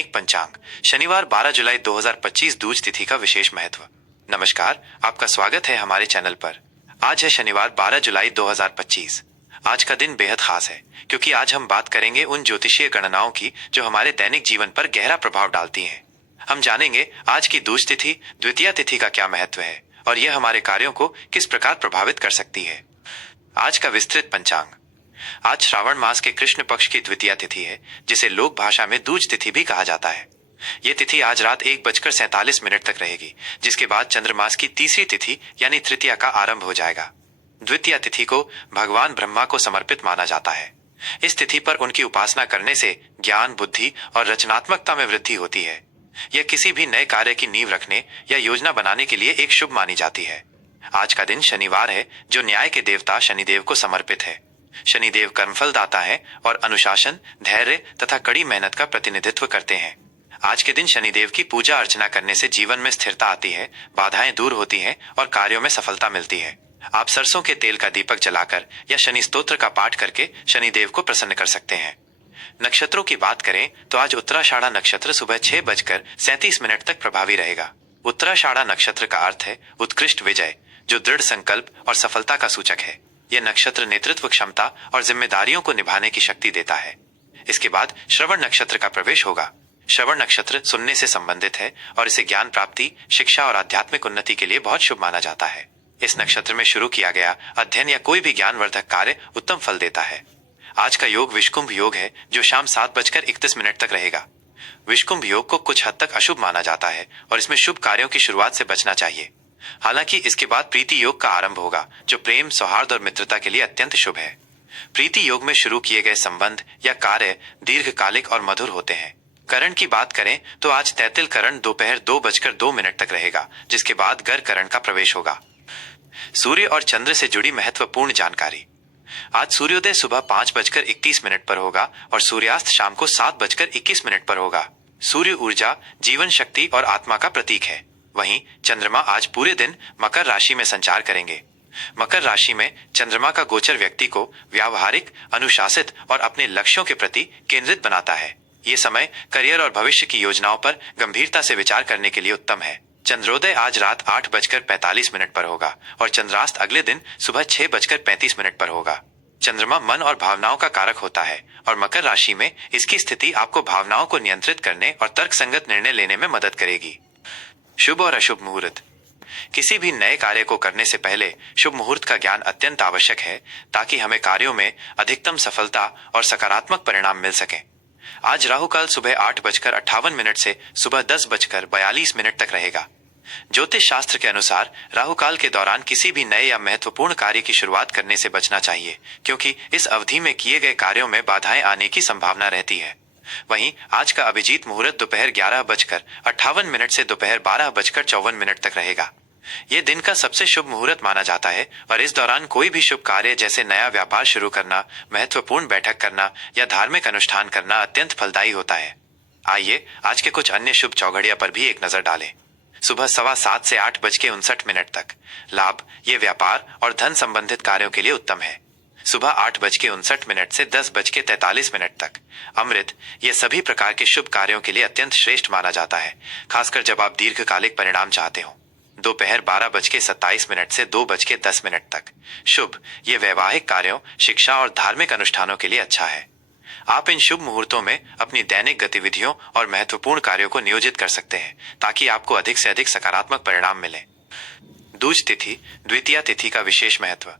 दैनिक पंचांग शनिवार 12 जुलाई 2025 दूज तिथि का विशेष महत्व। नमस्कार, आपका स्वागत है हमारे चैनल पर। आज है शनिवार 12 जुलाई 2025। आज का दिन बेहद खास है क्योंकि आज हम बात करेंगे उन ज्योतिषीय गणनाओं की जो हमारे दैनिक जीवन पर गहरा प्रभाव डालती हैं। हम जानेंगे आज की दूज तिथि द्वितीया तिथि का क्या महत्व है और यह हमारे कार्यों को किस प्रकार प्रभावित कर सकती है। आज का विस्तृत पंचांग। आज श्रावण मास के कृष्ण पक्ष की द्वितीया तिथि है, जिसे लोक भाषा में दूज तिथि भी कहा जाता है। ये तिथि आज रात 1:47 तक रहेगी, जिसके बाद चंद्रमास की तीसरी तिथि यानी तृतीया का आरंभ हो जाएगा। द्वितीया तिथि को भगवान ब्रह्मा को समर्पित माना जाता है। इस तिथि पर उनकी उपासना करने से ज्ञान, बुद्धि और रचनात्मकता में वृद्धि होती है। यह किसी भी नए कार्य की नींव रखने या योजना बनाने के लिए एक शुभ मानी जाती है। आज का दिन शनिवार है, जो न्याय के देवता शनिदेव को समर्पित है। शनिदेव कर्मफल दाता है और अनुशासन, धैर्य तथा कड़ी मेहनत का प्रतिनिधित्व करते हैं। आज के दिन शनिदेव की पूजा अर्चना करने से जीवन में स्थिरता आती है, बाधाएं दूर होती हैं और कार्यों में सफलता मिलती है। आप सरसों के तेल का दीपक जलाकर या शनि स्तोत्र का पाठ करके शनिदेव को प्रसन्न कर सकते हैं। नक्षत्रों की बात करें तो आज उत्तराषाढ़ा नक्षत्र सुबह 6:37 तक प्रभावी रहेगा। उत्तराषाढ़ा नक्षत्र का अर्थ है उत्कृष्ट विजय, जो दृढ़ संकल्प और सफलता का सूचक है। यह नक्षत्र नेतृत्व क्षमता और जिम्मेदारियों को निभाने की शक्ति देता है। इसके बाद श्रवण नक्षत्र का प्रवेश होगा। श्रवण नक्षत्र सुनने से संबंधित है और इसे ज्ञान प्राप्ति, शिक्षा और आध्यात्मिक उन्नति के लिए बहुत शुभ माना जाता है। इस नक्षत्र में शुरू किया गया अध्ययन या कोई भी ज्ञानवर्धक कार्य उत्तम फल देता है। आज का योग विषकुंभ योग है, जो शाम 7:31 तक रहेगा। विषकुंभ योग को कुछ हद तक अशुभ माना जाता है और इसमें शुभ कार्यों की शुरुआत से बचना चाहिए। हालांकि इसके बाद प्रीति योग का आरंभ होगा, जो प्रेम, सौहार्द और मित्रता के लिए अत्यंत शुभ है। प्रीति योग में शुरू किए गए संबंध या कार्य दीर्घकालिक और मधुर होते हैं। करण की बात करें तो आज तैतिल करण दोपहर 2:02 तक रहेगा, जिसके बाद गर करण का प्रवेश होगा। सूर्य और चंद्र से जुड़ी महत्वपूर्ण जानकारी। आज सूर्योदय सुबह 5:31 पर होगा और सूर्यास्त शाम को 7:21 पर होगा। सूर्य ऊर्जा, जीवन शक्ति और आत्मा का प्रतीक है। वहीं चंद्रमा आज पूरे दिन मकर राशि में संचार करेंगे। मकर राशि में चंद्रमा का गोचर व्यक्ति को व्यावहारिक, अनुशासित और अपने लक्ष्यों के प्रति केंद्रित बनाता है। ये समय करियर और भविष्य की योजनाओं पर गंभीरता से विचार करने के लिए उत्तम है। चंद्रोदय आज रात 8:45 पर होगा और चंद्रास्त अगले दिन सुबह 6:35 पर होगा। चंद्रमा मन और भावनाओं का कारक होता है और मकर राशि में इसकी स्थिति आपको भावनाओं को नियंत्रित करने और तर्कसंगत निर्णय लेने में मदद करेगी। शुभ और अशुभ मुहूर्त। किसी भी नए कार्य को करने से पहले शुभ मुहूर्त का ज्ञान अत्यंत आवश्यक है, ताकि हमें कार्यों में अधिकतम सफलता और सकारात्मक परिणाम मिल सके। आज राहु काल सुबह 8:58 से सुबह 10:42 तक रहेगा। ज्योतिष शास्त्र के अनुसार राहु काल के दौरान किसी भी नए या महत्वपूर्ण कार्य की शुरुआत करने से बचना चाहिए, क्योंककि इस अवधि में किए गए कार्यों में बाधाएं आने की संभावना रहती है। वहीं आज का अभिजीत मुहूर्त दोपहर 11:58 से दोपहर 12:54 तक रहेगा। ये दिन का सबसे शुभ मुहूर्त माना जाता है और इस दौरान कोई भी शुभ कार्य जैसे नया व्यापार शुरू करना, महत्वपूर्ण बैठक करना या धार्मिक अनुष्ठान करना अत्यंत फलदायी होता है। आइए आज के कुछ अन्य शुभ चौघड़िया पर भी एक नजर डालें। सुबह 7:15 से 8:59 तक लाभ, ये व्यापार और धन संबंधित कार्यों के लिए उत्तम है। सुबह 8:59 से 10:43 तक अमृत, ये सभी प्रकार के शुभ कार्यों के लिए अत्यंत श्रेष्ठ माना जाता है, खासकर जब आप दीर्घकालिक परिणाम चाहते हो। दोपहर 12:27 से 2:10 तक शुभ, ये वैवाहिक कार्यों, शिक्षा और धार्मिक अनुष्ठानों के लिए अच्छा है। आप इन शुभ मुहूर्तों में अपनी दैनिक गतिविधियों और महत्वपूर्ण कार्यों को नियोजित कर सकते हैं, ताकि आपको अधिक से अधिक सकारात्मक परिणाम मिले। दूज तिथि द्वितीया तिथि का विशेष महत्व।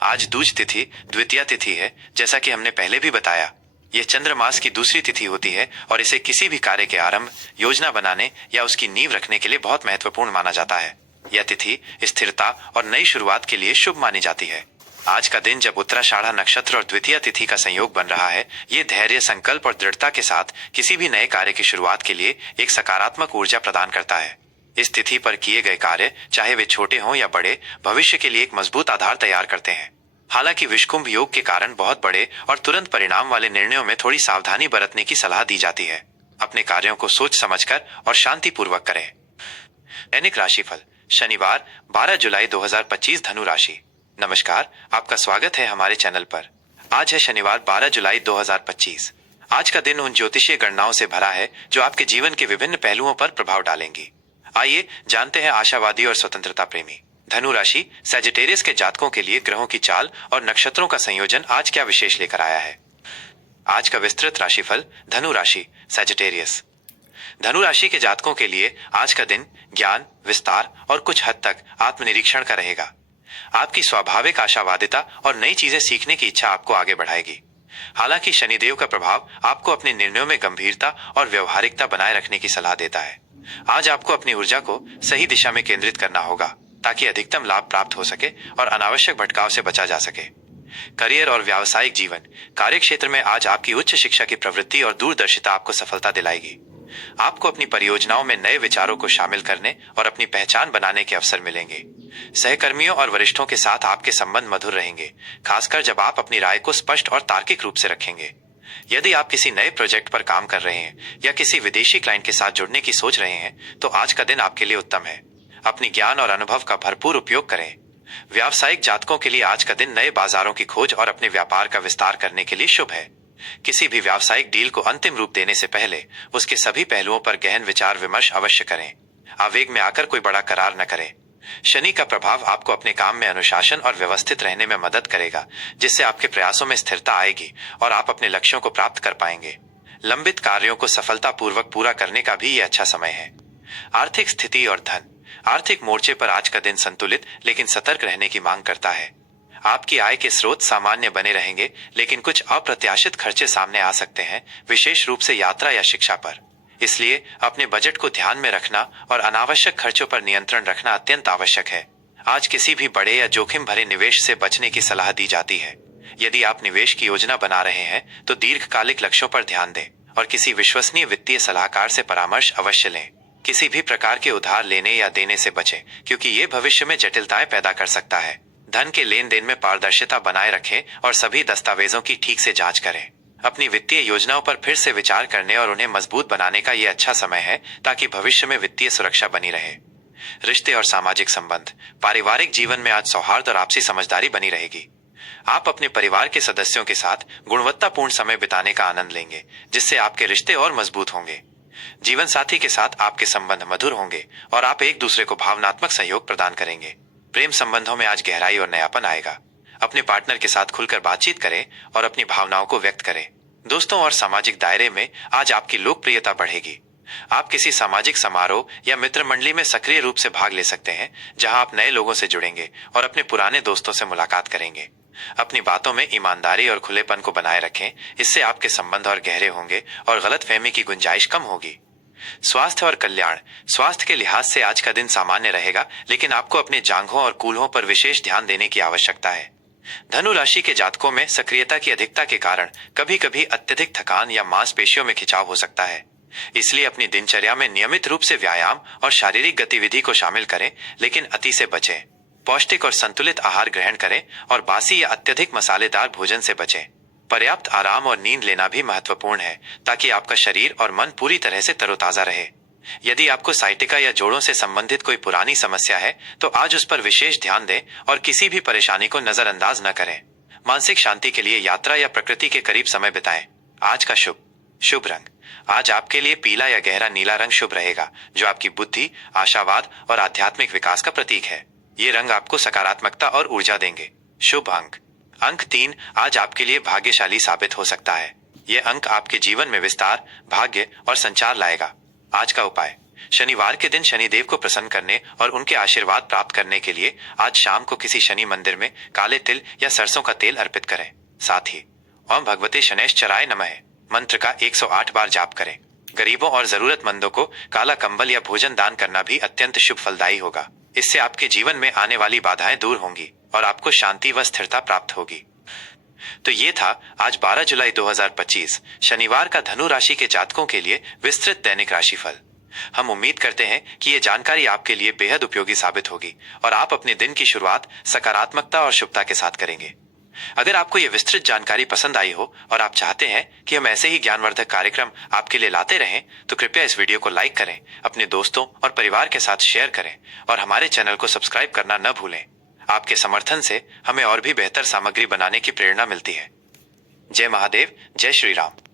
आज दूज तिथि द्वितीया तिथि है। जैसा कि हमने पहले भी बताया, यह चंद्रमास की दूसरी तिथि होती है और इसे किसी भी कार्य के आरंभ, योजना बनाने या उसकी नींव रखने के लिए बहुत महत्वपूर्ण माना जाता है। यह तिथि स्थिरता और नई शुरुआत के लिए शुभ मानी जाती है। आज का दिन जब उत्तराषाढ़ा नक्षत्र और द्वितीया तिथि का संयोग बन रहा है, ये धैर्य, संकल्प और दृढ़ता के साथ किसी भी नए कार्य की शुरुआत के लिए एक सकारात्मक ऊर्जा प्रदान करता है। इस तिथि पर किए गए कार्य, चाहे वे छोटे हों या बड़े, भविष्य के लिए एक मजबूत आधार तैयार करते हैं। हालांकि विषकुंभ योग के कारण बहुत बड़े और तुरंत परिणाम वाले निर्णयों में थोड़ी सावधानी बरतने की सलाह दी जाती है। अपने कार्यों को सोच समझकर और शांतिपूर्वक करें। दैनिक राशिफल शनिवार 12 जुलाई 2025 धनु राशि। नमस्कार, आपका स्वागत है हमारे चैनल पर। आज है शनिवार 12 जुलाई 2025। आज का दिन उन ज्योतिषीय गणनाओं से भरा है जो आपके जीवन के विभिन्न पहलुओं पर प्रभाव डालेंगी। आइए जानते हैं आशावादी और स्वतंत्रता प्रेमी धनु राशि सैजिटेरियस के जातकों के लिए ग्रहों की चाल और नक्षत्रों का संयोजन आज क्या विशेष लेकर आया है। आज का विस्तृत राशिफल धनु राशि सैजिटेरियस। धनु राशि के जातकों के लिए आज का दिन ज्ञान, विस्तार और कुछ हद तक आत्मनिरीक्षण का रहेगा। आपकी स्वाभाविक आशावादिता और नई चीजें सीखने की इच्छा आपको आगे बढ़ाएगी। हालांकि शनिदेव का प्रभाव आपको अपने निर्णयों में गंभीरता और व्यवहारिकता बनाए रखने की सलाह देता है। आज आपको अपनी ऊर्जा को सही दिशा में केंद्रित करना होगा ताकि अधिकतम लाभ प्राप्त हो सके और अनावश्यक भटकाव से बचा जा सके। करियर और व्यावसायिक जीवन, कार्य क्षेत्र में आज आपकी उच्च शिक्षा की प्रवृत्ति और दूरदर्शिता आपको सफलता दिलाएगी। आपको अपनी परियोजनाओं में नए विचारों को शामिल करने और अपनी पहचान बनाने के अवसर मिलेंगे। सहकर्मियों और वरिष्ठों के साथ आपके संबंध मधुर रहेंगे, खासकर जब आप अपनी राय को स्पष्ट और तार्किक रूप से रखेंगे। यदि आप किसी नए प्रोजेक्ट पर काम कर रहे हैं या किसी विदेशी क्लाइंट के साथ जुड़ने की सोच रहे हैं, तो आज का दिन आपके लिए उत्तम है। अपनी ज्ञान और अनुभव का भरपूर उपयोग करें। व्यावसायिक जातकों के लिए आज का दिन नए बाजारों की खोज और अपने व्यापार का विस्तार करने के लिए शुभ है। किसी भी व्यावसायिक डील को अंतिम रूप देने से पहले उसके सभी पहलुओं पर गहन विचार विमर्श अवश्य करें। आवेग में आकर कोई बड़ा करार न करें। शनि का प्रभाव आपको अपने काम में अनुशासन और व्यवस्थित रहने में मदद करेगा, जिससे आपके प्रयासों में स्थिरता आएगी और आप अपने लक्ष्यों को प्राप्त कर पाएंगे। लंबित कार्यों को सफलतापूर्वक पूरा करने का भी ये अच्छा समय है। आर्थिक स्थिति और धन, आर्थिक मोर्चे पर आज का दिन संतुलित लेकिन सतर्क रहने की मांग करता है। आपकी आय के स्रोत सामान्य बने रहेंगे, लेकिन कुछ अप्रत्याशित खर्चे सामने आ सकते हैं, विशेष रूप से यात्रा या शिक्षा पर। इसलिए अपने बजट को ध्यान में रखना और अनावश्यक खर्चों पर नियंत्रण रखना अत्यंत आवश्यक है। आज किसी भी बड़े या जोखिम भरे निवेश से बचने की सलाह दी जाती है। यदि आप निवेश की योजना बना रहे हैं तो दीर्घकालिक लक्ष्यों पर ध्यान दें और किसी विश्वसनीय वित्तीय सलाहकार से परामर्श अवश्य लें। किसी भी प्रकार के उधार लेने या देने से बचें, क्योंकि ये भविष्य में जटिलताएं पैदा कर सकता है। धन के लेन देन में पारदर्शिता बनाए रखें और सभी दस्तावेजों की ठीक से जांच करें। अपनी वित्तीय योजनाओं पर फिर से विचार करने और उन्हें मजबूत बनाने का ये अच्छा समय है, ताकि भविष्य में वित्तीय सुरक्षा बनी रहे। रिश्ते और सामाजिक संबंध, पारिवारिक जीवन में आज सौहार्द और आपसी समझदारी बनी रहेगी। आप अपने परिवार के सदस्यों के साथ गुणवत्तापूर्ण समय बिताने का आनंद लेंगे, जिससे आपके रिश्ते और मजबूत होंगे। जीवन साथी के साथ आपके संबंध मधुर होंगे और आप एक दूसरे को भावनात्मक सहयोग प्रदान करेंगे। प्रेम संबंधों में आज गहराई और नयापन आएगा। अपने पार्टनर के साथ खुलकर बातचीत करें और अपनी भावनाओं को व्यक्त करें। दोस्तों और सामाजिक दायरे में आज आपकी लोकप्रियता बढ़ेगी। आप किसी सामाजिक समारोह या मित्र मंडली में सक्रिय रूप से भाग ले सकते हैं, जहां आप नए लोगों से जुड़ेंगे और अपने पुराने दोस्तों से मुलाकात करेंगे। अपनी बातों में ईमानदारी और खुलेपन को बनाए रखें, इससे आपके संबंध और गहरे होंगे और गलतफहमी की गुंजाइश कम होगी। स्वास्थ्य और कल्याण, स्वास्थ्य के लिहाज से आज का दिन सामान्य रहेगा, लेकिन आपको अपने जांघों और कूल्हों पर विशेष ध्यान देने की आवश्यकता है। धनु राशि के जातकों में सक्रियता की अधिकता के कारण कभी कभी अत्यधिक थकान या मांसपेशियों में खिंचाव हो सकता है। इसलिए अपनी दिनचर्या में नियमित रूप से व्यायाम और शारीरिक गतिविधि को शामिल करें, लेकिन अति से बचें। पौष्टिक और संतुलित आहार ग्रहण करें और बासी या अत्यधिक मसालेदार भोजन से बचें। पर्याप्त आराम और नींद लेना भी महत्वपूर्ण है, ताकि आपका शरीर और मन पूरी तरह से तरोताजा रहे। यदि आपको साइटिका या जोड़ों से संबंधित कोई पुरानी समस्या है, तो आज उस पर विशेष ध्यान दें और किसी भी परेशानी को नजरअंदाज न करें। मानसिक शांति के लिए यात्रा या प्रकृति के करीब समय बिताएं। आज का शुभ रंग, आज आपके लिए पीला या गहरा नीला रंग शुभ रहेगा, जो आपकी बुद्धि, आशावाद और आध्यात्मिक विकास का प्रतीक है। ये रंग आपको सकारात्मकता और ऊर्जा देंगे। शुभ अंक 3 आज आपके लिए भाग्यशाली साबित हो सकता है। ये अंक आपके जीवन में विस्तार, भाग्य और संचार लाएगा। आज का उपाय, शनिवार के दिन शनिदेव को प्रसन्न करने और उनके आशीर्वाद प्राप्त करने के लिए आज शाम को किसी शनि मंदिर में काले तिल या सरसों का तेल अर्पित करें। साथ ही ओम भगवते शनैश्चराय नमः मंत्र का 108 बार जाप करें। गरीबों और जरूरतमंदों को काला कंबल या भोजन दान करना भी अत्यंत शुभ फलदायी होगा। इससे आपके जीवन में आने वाली बाधाएं दूर होंगी और आपको शांति व स्थिरता प्राप्त होगी। तो ये था आज 12 जुलाई 2025 शनिवार का धनु राशि के जातकों के लिए विस्तृत दैनिक राशिफल। हम उम्मीद करते हैं कि ये जानकारी आपके लिए बेहद उपयोगी साबित होगी और आप अपने दिन की शुरुआत सकारात्मकता और शुभता के साथ करेंगे। अगर आपको ये विस्तृत जानकारी पसंद आई हो और आप चाहते हैं कि हम ऐसे ही ज्ञानवर्धक कार्यक्रम आपके लिए लाते रहें, तो कृपया इस वीडियो को लाइक करें, अपने दोस्तों और परिवार के साथ शेयर करें और हमारे चैनल को सब्सक्राइब करना न भूलें। आपके समर्थन से हमें और भी बेहतर सामग्री बनाने की प्रेरणा मिलती है। जय महादेव, जय श्री राम।